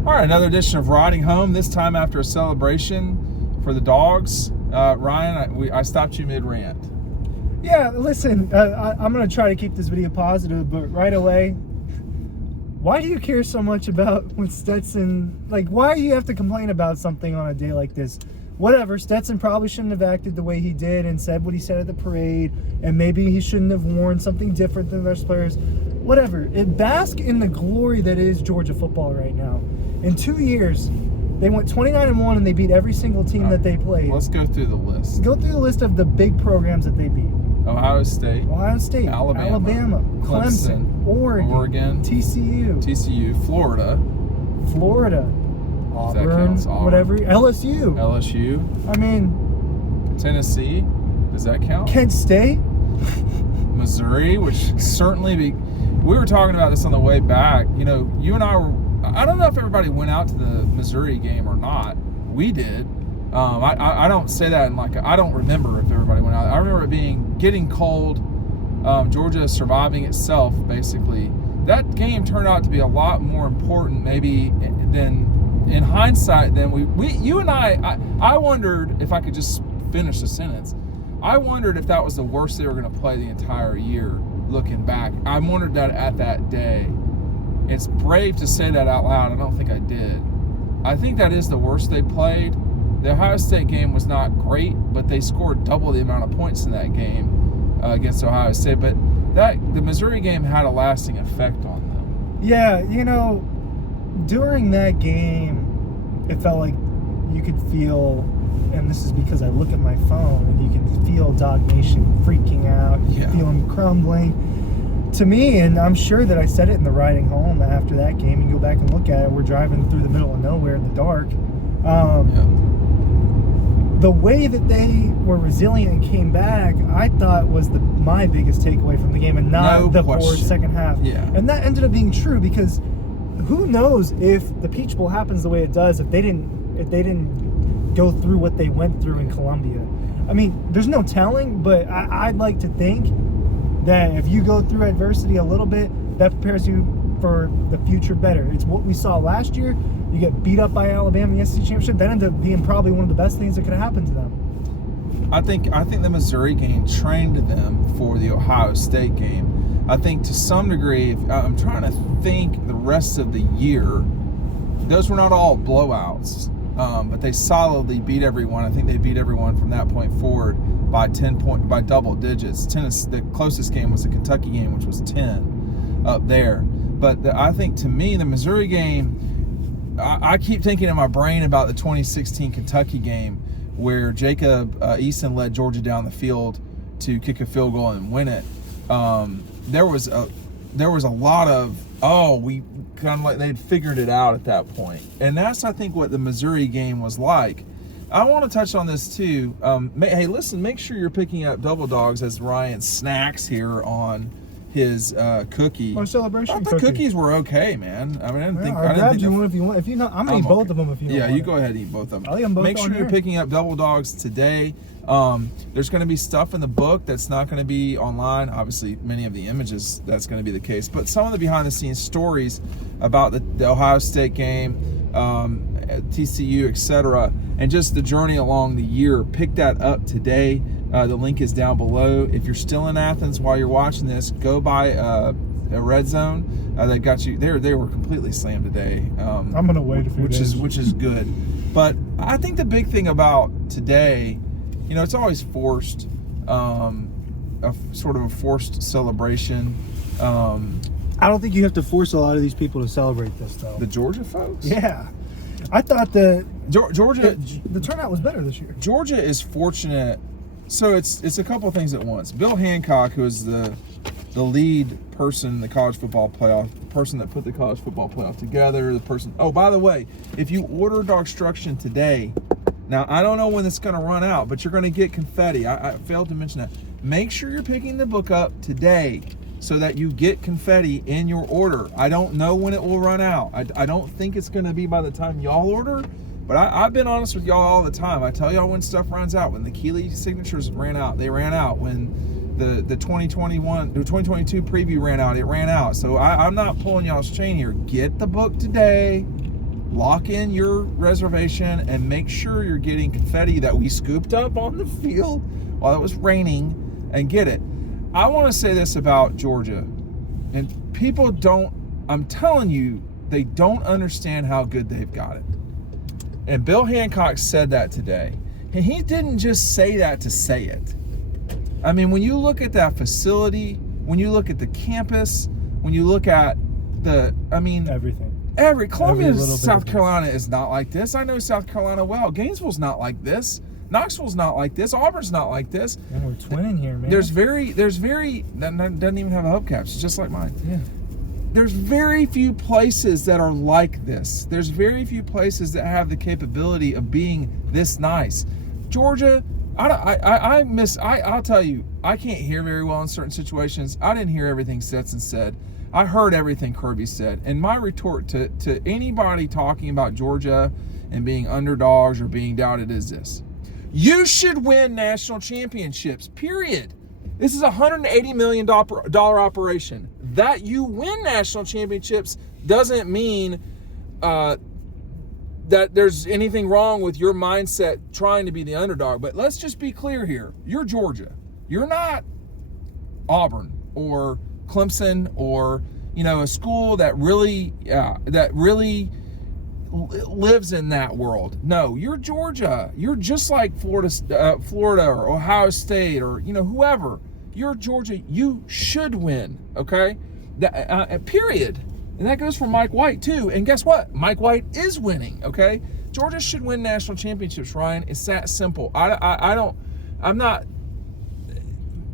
All right, another edition of Riding Home, this time after a celebration for the Dogs. Ryan, I stopped you mid-rant. Yeah, listen, I'm going to try to keep this video positive, but right away, why do you care so much about when Stetson, like, why do you have to complain about something on a day like this? Whatever, Stetson probably shouldn't have acted the way he did and said what he said at the parade, and maybe he shouldn't have worn something different than those players. Whatever, bask in the glory that is Georgia football right now. In 2 years, they went 29-1 and they beat every single team that they played. Let's go through the list. Go through the list of the big programs that they beat. Ohio State, Alabama, Clemson, Oregon, TCU, Florida, Auburn, whatever, LSU. I mean, Tennessee, does that count? Kent State, Missouri, which certainly we were talking about this on the way back. You know, you and I don't know if everybody went out to the Missouri game or not. We did. I don't say that in I don't remember if everybody went out. I remember it getting cold, Georgia surviving itself, basically. That game turned out to be a lot more important, maybe, than in hindsight, than you and I wondered, if I could just finish the sentence, I wondered if that was the worst they were going to play the entire year, looking back. I wondered that at that day. It's brave to say that out loud. I don't think I did. I think that is the worst they played. The Ohio State game was not great, but they scored double the amount of points in that game against Ohio State. But the Missouri game had a lasting effect on them. Yeah, you know, during that game, it felt like you could feel, and this is because I look at my phone, and you can feel Dog Nation freaking out, feel them crumbling. To me, and I'm sure that I said it in the riding home after that game, and go back and look at it, we're driving through the middle of nowhere in the dark. The way that they were resilient and came back, I thought was my biggest takeaway from the game, and not the poor second half. Yeah. And that ended up being true, because who knows if the Peach Bowl happens the way it does if they didn't go through what they went through in Columbia. I mean, there's no telling, but I'd like to think that if you go through adversity a little bit, that prepares you for the future better. It's what we saw last year. You get beat up by Alabama in the SEC championship. That ended up being probably one of the best things that could have happened to them. I think the Missouri game trained them for the Ohio State game. I think to some degree, I'm trying to think the rest of the year, those were not all blowouts, but they solidly beat everyone. I think they beat everyone from that point forward by by double digits. The closest game was the Kentucky game, which was 10 up there. But I think, to me, the Missouri game, I keep thinking in my brain about the 2016 Kentucky game where Jacob Eason led Georgia down the field to kick a field goal and win it. There was a lot of, we kind of like they'd figured it out at that point. And that's, I think, what the Missouri game was like. I want to touch on this too. Hey, listen, make sure you're picking up Double Dogs as Ryan snacks here on his cookie. Our celebration. I thought the cookies were okay, man. I mean, I didn't think. I'll grab you one if you want. If you not, I'm gonna eat both of them if you want. Yeah, you go ahead and eat both of them. I'll eat them both. Make sure you're picking up Double Dogs today. There's going to be stuff in the book that's not going to be online. Obviously, many of the images, that's going to be the case. But some of the behind-the-scenes stories about the Ohio State game, TCU, etc., and just the journey along the year. Pick that up today. The link is down below. If you're still in Athens while you're watching this, go by a Red Zone. That got you. They were completely slammed today. I'm gonna wait a few days. Which is good. But I think the big thing about today, you know, it's always forced, sort of a forced celebration. I don't think you have to force a lot of these people to celebrate this, though. The Georgia folks? Yeah. I thought the turnout was better this year. Georgia is fortunate. So it's a couple of things at once. Bill Hancock, who is the lead person in the college football playoff, the person that put the college football playoff together, the person. Oh, by the way, if you order Dogstruction today, now I don't know when it's going to run out, but you're going to get confetti. I failed to mention that. Make sure you're picking the book up today so that you get confetti in your order. I don't know when it will run out. I don't think it's going to be by the time y'all order. But I've been honest with y'all all the time. I tell y'all when stuff runs out. When the Keeley signatures ran out, they ran out. When the 2022 preview ran out, it ran out. So I'm not pulling y'all's chain here. Get the book today. lock in your reservation and make sure you're getting confetti that we scooped up on the field while it was raining, and get it. I want to say this about Georgia, and people don't, I'm telling you, they don't understand how good they've got it. And Bill Hancock said that today. And he didn't just say that to say it. I mean, when you look at that facility, when you look at the campus, when you look at everything. Columbia, South Carolina is not like this. I know South Carolina well. Gainesville's not like this. Knoxville's not like this. Auburn's not like this. Yeah, we're twinning here, man. There's very, that doesn't even have a hubcaps. It's just like mine. Yeah. There's very few places that are like this. There's very few places that have the capability of being this nice. Georgia, I'll tell you, I can't hear very well in certain situations. I didn't hear everything Stetson said. I heard everything Kirby said. And my retort to anybody talking about Georgia and being underdogs or being doubted is this. You should win national championships, period. This is a $180 million operation. That you win national championships doesn't mean that there's anything wrong with your mindset trying to be the underdog. But let's just be clear here. You're Georgia. You're not Auburn or Clemson or, a school that really lives in that world. No, you're Georgia. You're just like Florida or Ohio State or, whoever. You're Georgia. You should win, okay? Period. And that goes for Mike White, too. And guess what? Mike White is winning, okay? Georgia should win national championships, Ryan. It's that simple.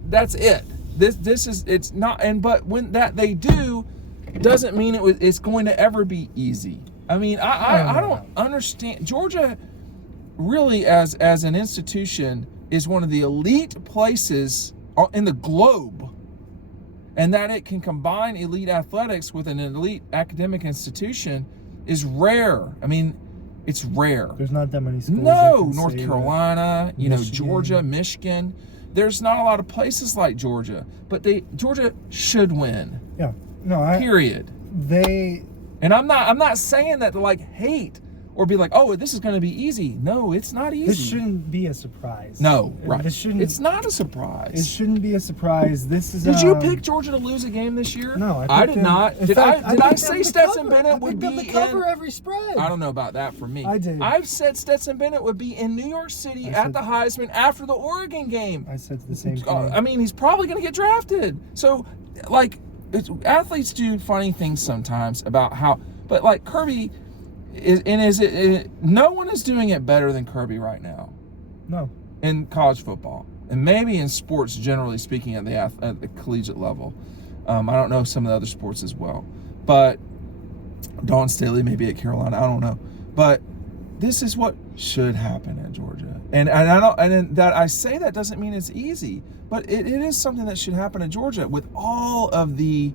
That's it. It's not, but when that they do, doesn't mean it's going to ever be easy. I mean, I don't understand. Georgia really, as an institution, is one of the elite places in the globe, and that it can combine elite athletics with an elite academic institution is rare. I mean, it's rare. There's not that many schools. No, North Carolina, Georgia, Michigan. There's not a lot of places like Georgia, but Georgia should win. Yeah. No, period. And I'm not saying that to hate or be like, oh, this is going to be easy. No, it's not easy. This shouldn't be a surprise. No, right. It's not a surprise. It shouldn't be a surprise. This is. Did you pick Georgia to lose a game this year? No, I did not. Did I say Stetson Bennett would be the cover every spread? I don't know about that for me. I did. I've said Stetson Bennett would be in New York City at the Heisman after the Oregon game. I said the same thing. I mean, he's probably going to get drafted. So, athletes do funny things sometimes about how, but Kirby. No one is doing it better than Kirby right now. No. In college football, and maybe in sports generally speaking at the collegiate level. I don't know some of the other sports as well, but Dawn Staley maybe at Carolina. I don't know, but this is what should happen at Georgia, and I say that doesn't mean it's easy, but it is something that should happen at Georgia with all of the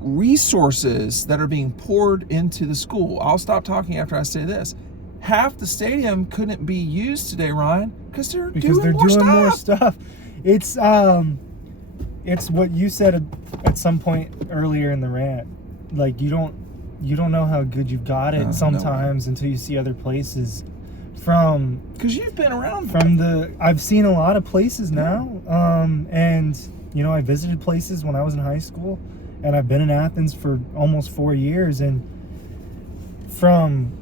resources that are being poured into the school. I'll stop talking after I say this. Half the stadium couldn't be used today, Ryan, because they're doing more stuff. It's what you said at some point earlier in the rant. You don't know how good you've got it sometimes until you see other places. Because you've been around. I've seen a lot of places now, and I visited places when I was in high school. And I've been in Athens for almost 4 years, and from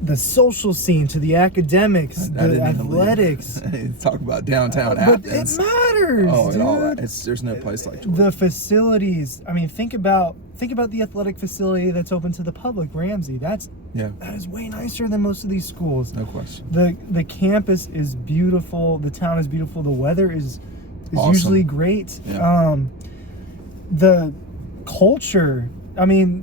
the social scene to the academics, the athletics. Talk about downtown Athens. But it matters. Oh, dude. All that. There's no place like Georgia. The facilities. I mean, think about the athletic facility that's open to the public, Ramsey. That is way nicer than most of these schools. No question. The campus is beautiful. The town is beautiful. The weather is awesome. Usually great. Yeah. The culture, the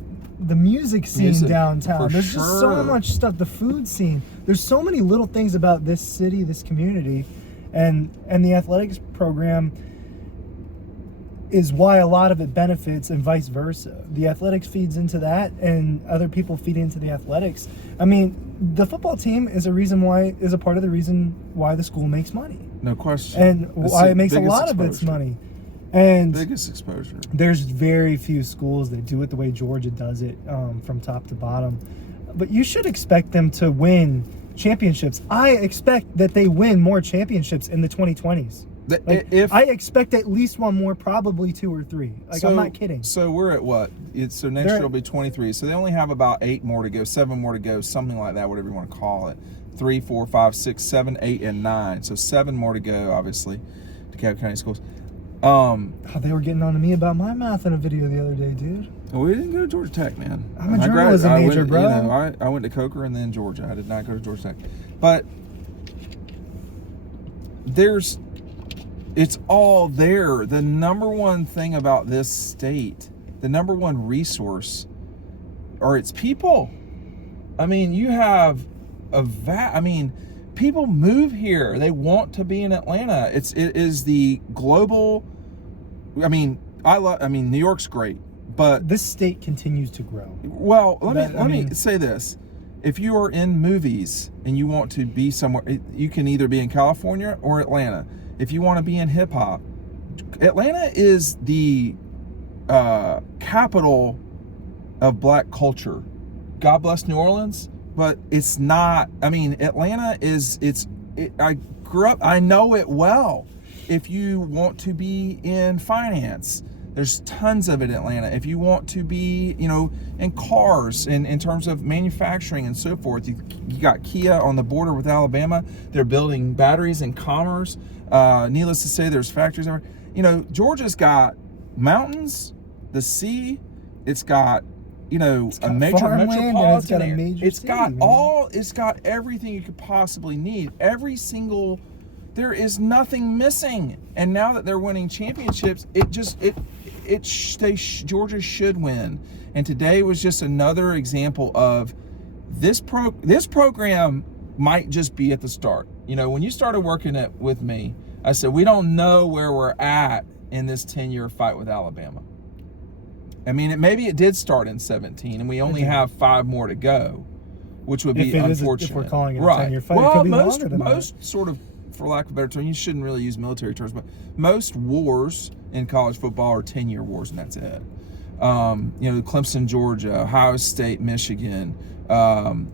music scene downtown. There's just so much stuff. The food scene. There's so many little things about this city, this community, and the athletics program is why a lot of it benefits, and vice versa. The athletics feeds into that, and other people feed into the athletics. The football team is a part of the reason why the school makes money. No question. And why it makes a lot of its money. And biggest exposure. There's very few schools that do it the way Georgia does it, from top to bottom. But you should expect them to win championships. I expect that they win more championships in the 2020s. I expect at least one more, probably 2 or 3. I'm not kidding. So we're at what? So next year will be 23. So they only have about 8 more to go, 7 more to go, something like that, whatever you want to call it. 3, 4, 5, 6, 7, 8, and 9. So 7 more to go, obviously, to DeKalb County schools. They were getting on to me about my math in a video the other day, dude. Well, we didn't go to Georgia Tech, man. I'm a journalism major, bro. I went to Coker and then Georgia. I did not go to Georgia Tech. But it's all there. The number one thing about this state, the number one resource, are its people. I mean, you have people move here. They want to be in Atlanta. It is the global. New York's great, but this state continues to grow. Well, let me say this. If you are in movies and you want to be somewhere, you can either be in California or Atlanta. If you want to be in hip hop, Atlanta is the capital of black culture. God bless New Orleans, but it's not. Atlanta is. I grew up. I know it well. If you want to be in finance, there's tons of it in Atlanta. If you want to be, in cars, in terms of manufacturing and so forth, you got Kia on the border with Alabama. They're building batteries in Commerce. Needless to say, there's factories everywhere. Georgia's got mountains, the sea. It's got, a major metropolitan area. It's got everything you could possibly need. There is nothing missing. And now that they're winning championships, Georgia should win. And today was just another example of this program might just be at the start. When you started working with me, I said, we don't know where we're at in this 10-year fight with Alabama. Maybe it did start in 17, and we only have 5 more to go, which would be unfortunate. If we're calling it a 10-year fight, it could be longer than most that. Sort of, for lack of a better term, you shouldn't really use military terms, but most wars in college football are 10-year wars, and that's it. Clemson, Georgia, Ohio State, Michigan.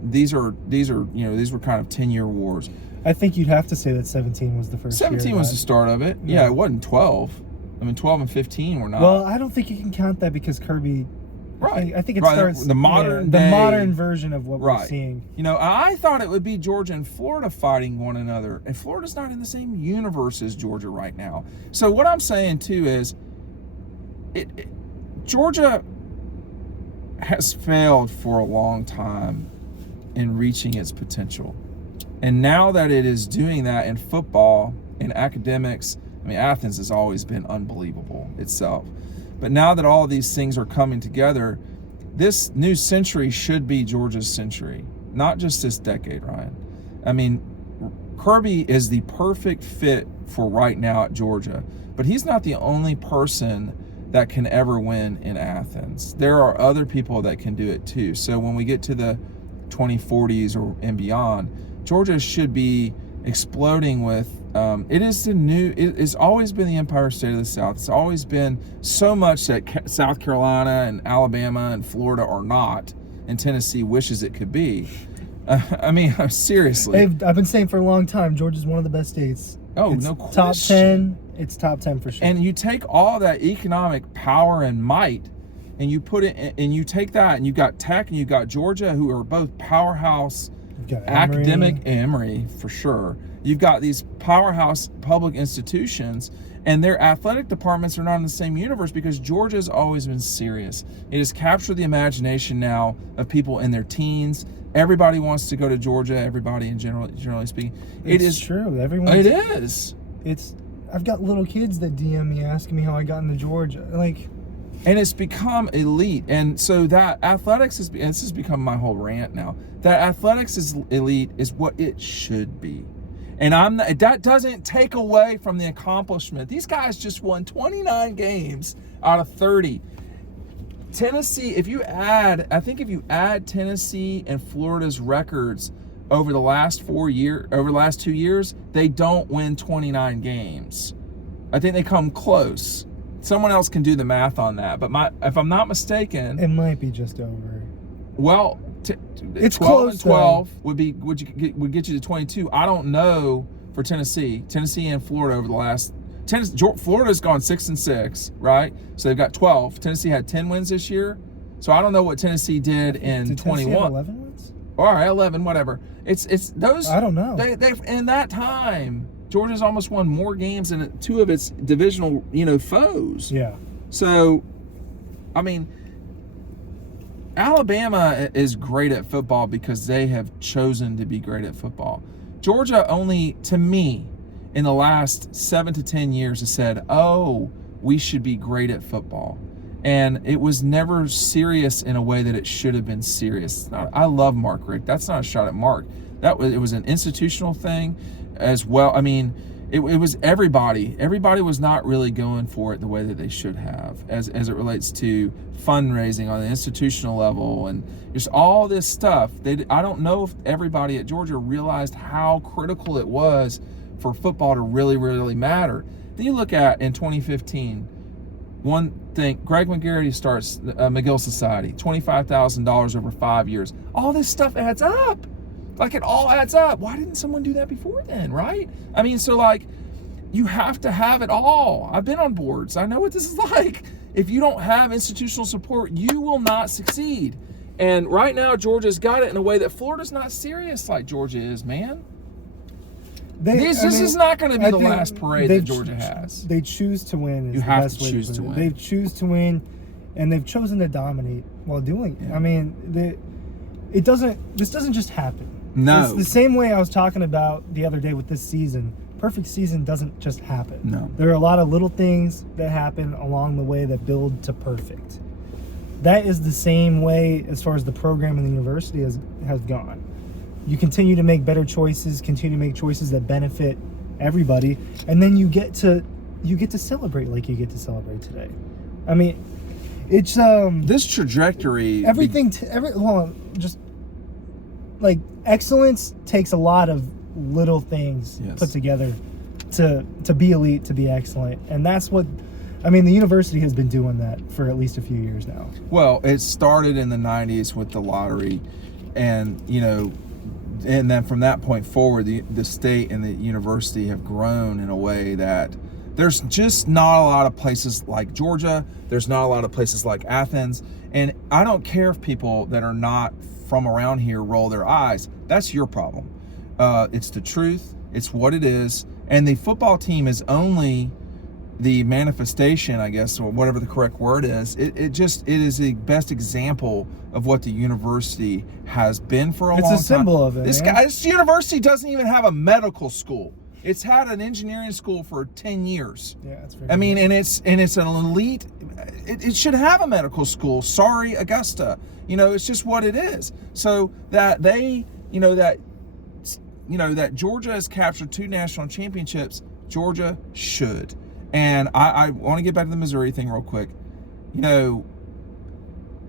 These were kind of 10-year wars. I think you'd have to say that 17 was the first. 17 was the start of it. Yeah, it wasn't 12. 12 and 15 were not. Well, I don't think you can count that because Kirby. Right. I think it starts the modern day, the modern version of what we're seeing. I thought it would be Georgia and Florida fighting one another, and Florida's not in the same universe as Georgia right now. So what I'm saying too is, Georgia has failed for a long time in reaching its potential, and now that it is doing that in football, in academics, Athens has always been unbelievable itself. But now that all of these things are coming together, this new century should be Georgia's century, not just this decade, Ryan. Kirby is the perfect fit for right now at Georgia, but he's not the only person that can ever win in Athens. There are other people that can do it too. So when we get to the 2040s and beyond, Georgia should be exploding with it's always been the Empire State of the South. It's always been so much that South Carolina and Alabama and Florida are not, and Tennessee wishes it could be. Seriously. I've been saying for a long time, Georgia's one of the best states. Oh, no question. Top 10. It's top 10 for sure. And you take all that economic power and might, and you put it, and you take that, and you've got Tech and you've got Georgia, who are both powerhouse academic, Emory for sure. You've got these powerhouse public institutions, and their athletic departments are not in the same universe because Georgia's always been serious. It has captured the imagination now of people in their teens. Everybody wants to go to Georgia. Everybody generally speaking. It's true. Everyone. It is. I've got little kids that DM me asking me how I got into Georgia. And it's become elite. And so that athletics this has become my whole rant now. That athletics is elite is what it should be. And that doesn't take away from the accomplishment. These guys just won 29 games out of 30. Tennessee, if you add Tennessee and Florida's records over the last 2 years, they don't win 29 games. I think they come close. someone else can do the math on that. But if I'm not mistaken, it might be just over. Well, it's 12 close. and 12 would get you to 22. I don't know for Tennessee and Florida over the last. Florida's gone 6-6, right? So they've got 12. Tennessee had 10 wins this year. So I don't know what Tennessee did in 21. Have 11 wins? All right, 11, whatever. It's those. I don't know. They've in that time, Georgia's almost won more games than two of its divisional, foes. Yeah. So, I mean, Alabama is great at football because they have chosen to be great at football. Georgia only, to me, in the last 7 to 10 years has said, oh, we should be great at football. And it was never serious in a way that it should have been serious. I love Mark Richt. That's not a shot at Mark. It was an institutional thing as well. I mean, it was everybody. Everybody was not really going for it the way that they should have as it relates to fundraising on the institutional level and just all this stuff. I don't know if everybody at Georgia realized how critical it was for football to really, really matter. Then you look at in 2015, one thing, Greg McGarity starts McGill Society, $25,000 over 5 years. All this stuff adds up. Like, it all adds up. Why didn't someone do that before then, right? I mean, so, like, you have to have it all. I've been on boards. I know what this is like. If you don't have institutional support, you will not succeed. And right now, Georgia's got it in a way that Florida's not serious like Georgia is, man. This is not going to be the last parade that Georgia has. They choose to win. You have to choose to win. They choose to win, and they've chosen to dominate while doing it. Yeah. I mean, this doesn't just happen. No. It's the same way I was talking about the other day with this season. Perfect season doesn't just happen. No. There are a lot of little things that happen along the way that build to perfect. That is the same way as far as the program and the university has gone. You continue to make better choices, continue to make choices that benefit everybody, and then you get to celebrate like you get to celebrate today. I mean, it's this trajectory. Just like excellence takes a lot of little things put together to be elite, to be excellent, and that's what. I mean, the university has been doing that for at least a few years now. Well, it started in the 90s with the lottery, and and then from that point forward, the state and the university have grown in a way that there's just not a lot of places like Georgia. There's not a lot of places like Athens. And I don't care if people that are not from around here roll their eyes. That's your problem. It's the truth. It's what it is. And the football team is only the manifestation, I guess, or whatever the correct word is. It is the best example of what the university has been for a long time. It's a symbol of it. This university doesn't even have a medical school. It's had an engineering school for 10 years. Yeah, it's very. I mean, and it's an elite. It should have a medical school. Sorry, Augusta. It's just what it is. So that that Georgia has captured 2 national championships. Georgia should. And I want to get back to the Missouri thing real quick.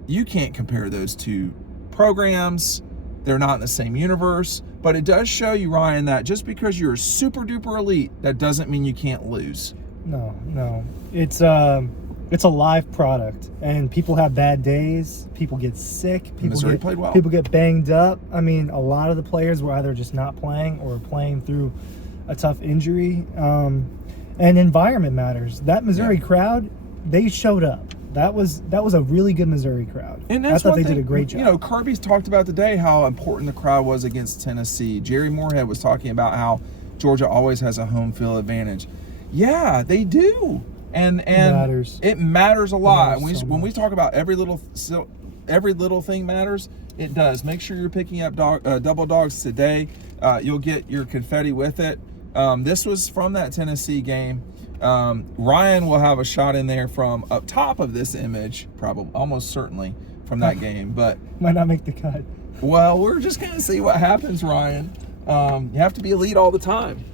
You can't compare those two programs. They're not in the same universe. But it does show you, Ryan, that just because you're super duper elite, that doesn't mean you can't lose. No. It's a live product, and people have bad days. People get sick. Missouri played well. People get banged up. I mean, a lot of the players were either just not playing or playing through a tough injury. And environment matters. That Missouri crowd, they showed up. That was a really good Missouri crowd. And that's I thought they did a great job. Kirby's talked about today how important the crowd was against Tennessee. Jerry Moorhead was talking about how Georgia always has a home field advantage. Yeah, they do. And it matters a lot. When we talk about every little thing matters, it does. Make sure you're picking up double dogs today. You'll get your confetti with it. This was from that Tennessee game. Ryan will have a shot in there from up top of this image, probably, almost certainly from that game, but might not make the cut. Well, we're just going to see what happens, Ryan. You have to be elite all the time.